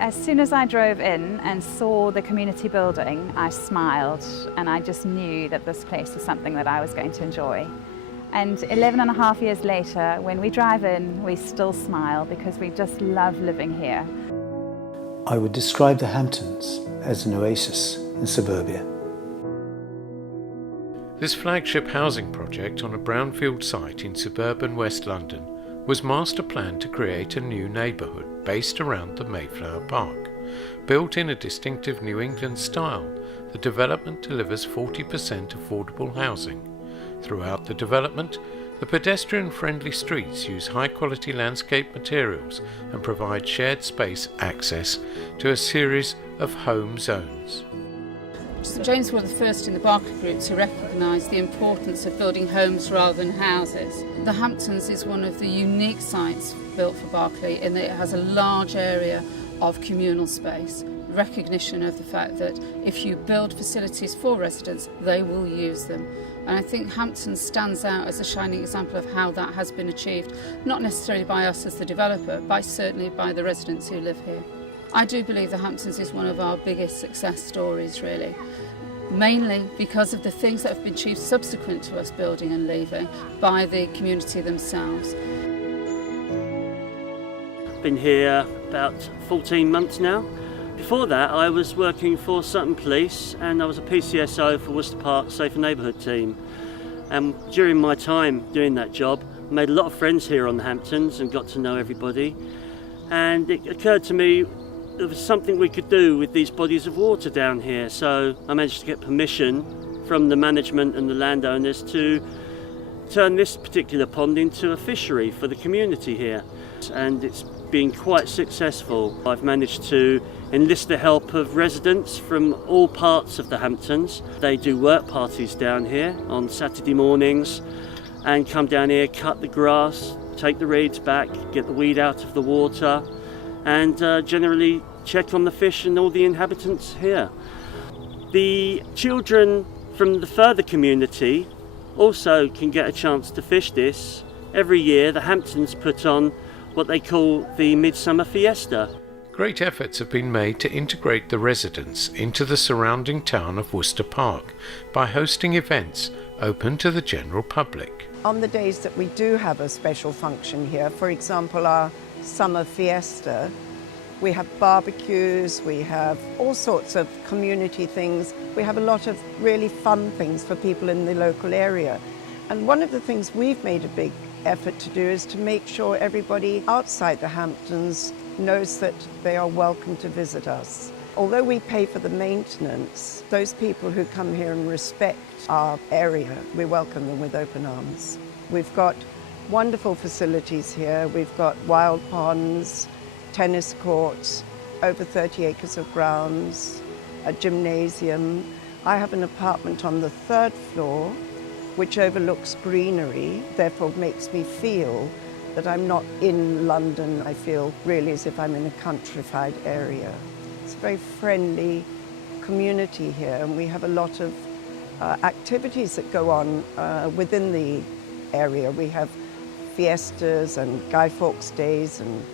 As soon as I drove in and saw the community building, I smiled and I just knew that this place was something that I was going to enjoy. And 11 and a half years later, when we drive in, we still smile because we just love living here. I would describe the Hamptons as an oasis in suburbia. This flagship housing project on a brownfield site in suburban West London was master planned to create a new neighbourhood based around the Mayflower Park. Built in a distinctive New England style, the development delivers 40% affordable housing. Throughout the development, the pedestrian-friendly streets use high-quality landscape materials and provide shared space access to a series of home zones. St James were the first in the Berkeley Group to recognise the importance of building homes rather than houses. The Hamptons is one of the unique sites built for Berkeley in that it has a large area of communal space, recognition of the fact that if you build facilities for residents, they will use them. And I think Hamptons stands out as a shining example of how that has been achieved, not necessarily by us as the developer, but certainly by the residents who live here. I do believe the Hamptons is one of our biggest success stories, really, mainly because of the things that have been achieved subsequent to us building and leaving by the community themselves. Been here about 14 months now. Before that, I was working for Sutton Police and I was a PCSO for Worcester Park Safer Neighbourhood team. And during my time doing that job, I made a lot of friends here on the Hamptons and got to know everybody. And it occurred to me there was something we could do with these bodies of water down here. So I managed to get permission from the management and the landowners to turn this particular pond into a fishery for the community here. And it's been quite successful. I've managed to enlist the help of residents from all parts of the Hamptons. They do work parties down here on Saturday mornings and come down here, cut the grass, take the reeds back, get the weed out of the water, and generally check on the fish and all the inhabitants here. The children from the further community also can get a chance to fish this. Every year the Hamptons put on what they call the Midsummer Fiesta. Great efforts have been made to integrate the residents into the surrounding town of Worcester Park by hosting events open to the general public. On the days that we do have a special function here, for example our summer fiesta, we have barbecues, we have all sorts of community things. We have a lot of really fun things for people in the local area. And one of the things we've made a big effort to do is to make sure everybody outside the Hamptons knows that they are welcome to visit us. Although we pay for the maintenance, those people who come here and respect our area, we welcome them with open arms. We've got wonderful facilities here. We've got wild ponds, tennis courts, over 30 acres of grounds, a gymnasium. I have an apartment on the 3rd floor which overlooks greenery, therefore makes me feel that I'm not in London. I feel really as if I'm in a countrified area. It's a very friendly community here, and we have a lot of activities that go on within the area. We have fiestas and Guy Fawkes Days, and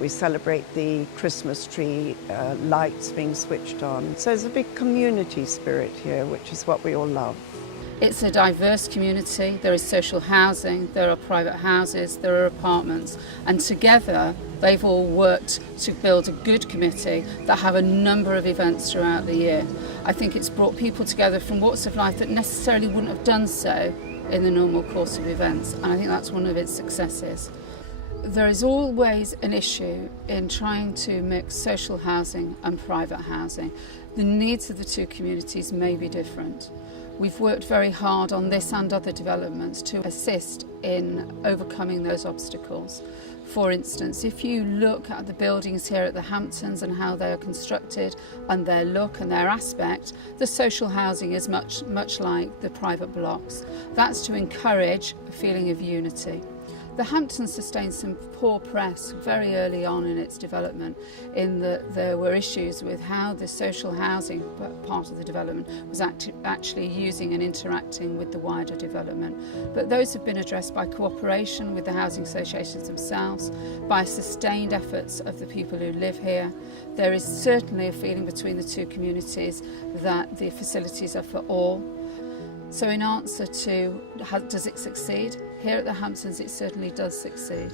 we celebrate the Christmas tree lights being switched on. So there's a big community spirit here, which is what we all love. It's a diverse community. There is social housing, there are private houses, there are apartments, and together they've all worked to build a good committee that have a number of events throughout the year. I think it's brought people together from walks of life that necessarily wouldn't have done so in the normal course of events, and I think that's one of its successes. There is always an issue in trying to mix social housing and private housing. The needs of the two communities may be different. We've worked very hard on this and other developments to assist in overcoming those obstacles. For instance, if you look at the buildings here at the Hamptons and how they are constructed and their look and their aspect, the social housing is much like the private blocks. That's to encourage a feeling of unity. The Hamptons sustained some poor press very early on in its development, in that there were issues with how the social housing part of the development was actually using and interacting with the wider development. But those have been addressed by cooperation with the housing associations themselves, by sustained efforts of the people who live here. There is certainly a feeling between the two communities that the facilities are for all. So in answer to does it succeed? Here at the Hamptons it certainly does succeed.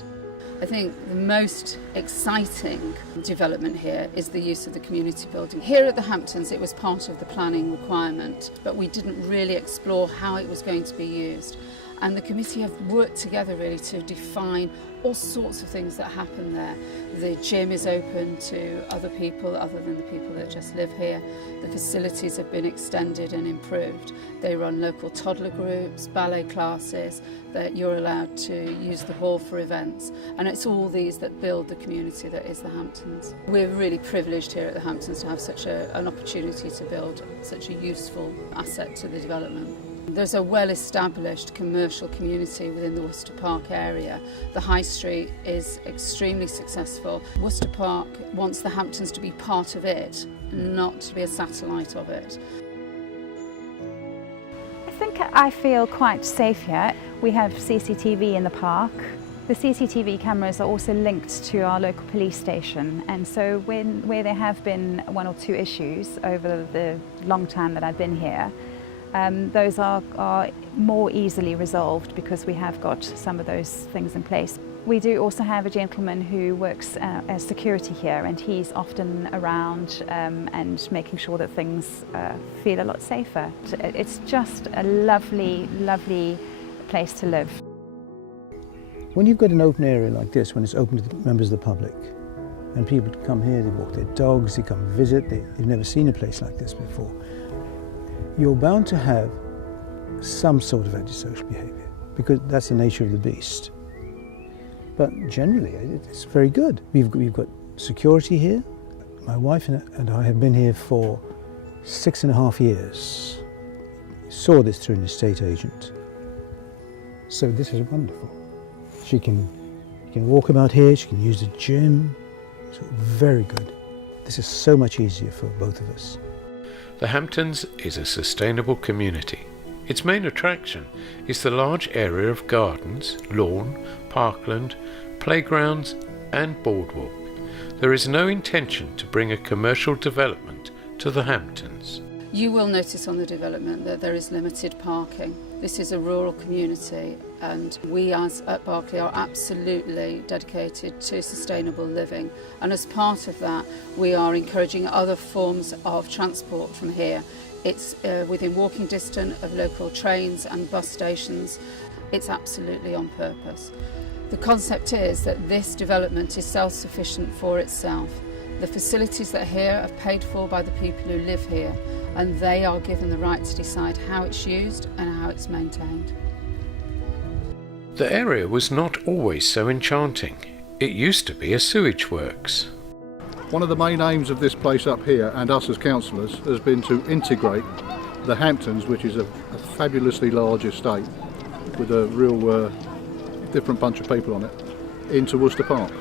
I think the most exciting development here is the use of the community building. Here at the Hamptons it was part of the planning requirement, but we didn't really explore how it was going to be used. And the committee have worked together really to define all sorts of things that happen there. The gym is open to other people other than the people that just live here. The facilities have been extended and improved. They run local toddler groups, ballet classes, that you're allowed to use the hall for events. And it's all these that build the community that is the Hamptons. We're really privileged here at the Hamptons to have such an opportunity to build such a useful asset to the development. There's a well-established commercial community within the Worcester Park area. The High Street is extremely successful. Worcester Park wants the Hamptons to be part of it, not to be a satellite of it. I think I feel quite safe here. We have CCTV in the park. The CCTV cameras are also linked to our local police station, and so where there have been one or two issues over the long time that I've been here, those are more easily resolved because we have got some of those things in place. We do also have a gentleman who works as security here, and he's often around and making sure that things feel a lot safer. It's just a lovely, lovely place to live. When you've got an open area like this, when it's open to the members of the public, and people come here, they walk their dogs, they come visit, they've never seen a place like this before, you're bound to have some sort of antisocial behaviour, because that's the nature of the beast. But generally, it's very good. We've got security here. My wife and I have been here for 6.5 years. Saw this through an estate agent. So this is wonderful. She can walk about here, she can use the gym. So very good. This is so much easier for both of us. The Hamptons is a sustainable community. Its main attraction is the large area of gardens, lawn, parkland, playgrounds and boardwalk. There is no intention to bring a commercial development to the Hamptons. You will notice on the development that there is limited parking. This is a rural community, and we at Berkeley are absolutely dedicated to sustainable living, and as part of that we are encouraging other forms of transport from here. It's within walking distance of local trains and bus stations. It's absolutely on purpose. The concept is that this development is self-sufficient for itself. The facilities that are here are paid for by the people who live here, and they are given the right to decide how it's used and how it's maintained. The area was not always so enchanting. It used to be a sewage works. One of the main aims of this place up here, and us as councillors, has been to integrate the Hamptons, which is a fabulously large estate with a real different bunch of people on it, into Worcester Park.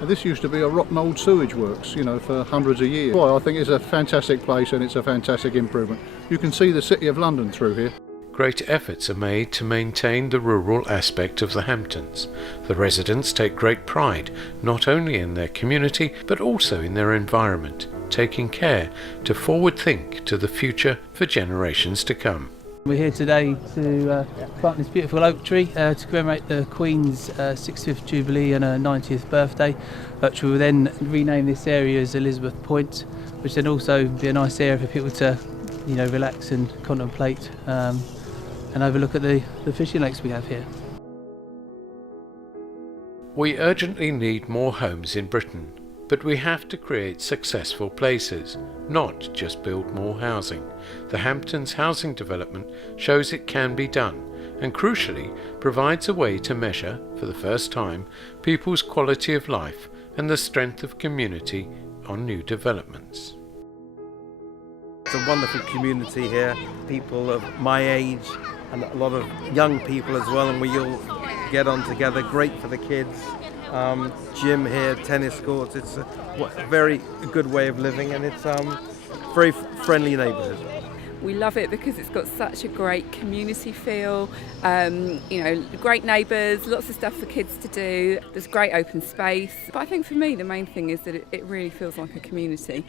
And this used to be a rotten old sewage works, for hundreds of years. Well, I think it's a fantastic place and it's a fantastic improvement. You can see the City of London through here. Great efforts are made to maintain the rural aspect of the Hamptons. The residents take great pride not only in their community but also in their environment, taking care to forward think to the future for generations to come. We're here today to plant this beautiful oak tree to commemorate the Queen's 65th Jubilee and her 90th birthday, which will then rename this area as Elizabeth Point, which then also be a nice area for people to relax and contemplate and overlook at the fishing lakes we have here. We urgently need more homes in Britain, but we have to create successful places, not just build more housing. The Hamptons housing development shows it can be done, and crucially provides a way to measure, for the first time, people's quality of life and the strength of community on new developments. It's a wonderful community here, people of my age and a lot of young people as well, and we all get on together, great for the kids. Gym here, tennis courts. It's a very good way of living, and it's very friendly neighbourhood. We love it because it's got such a great community feel, great neighbours, lots of stuff for kids to do. There's great open space. But I think for me the main thing is that it really feels like a community.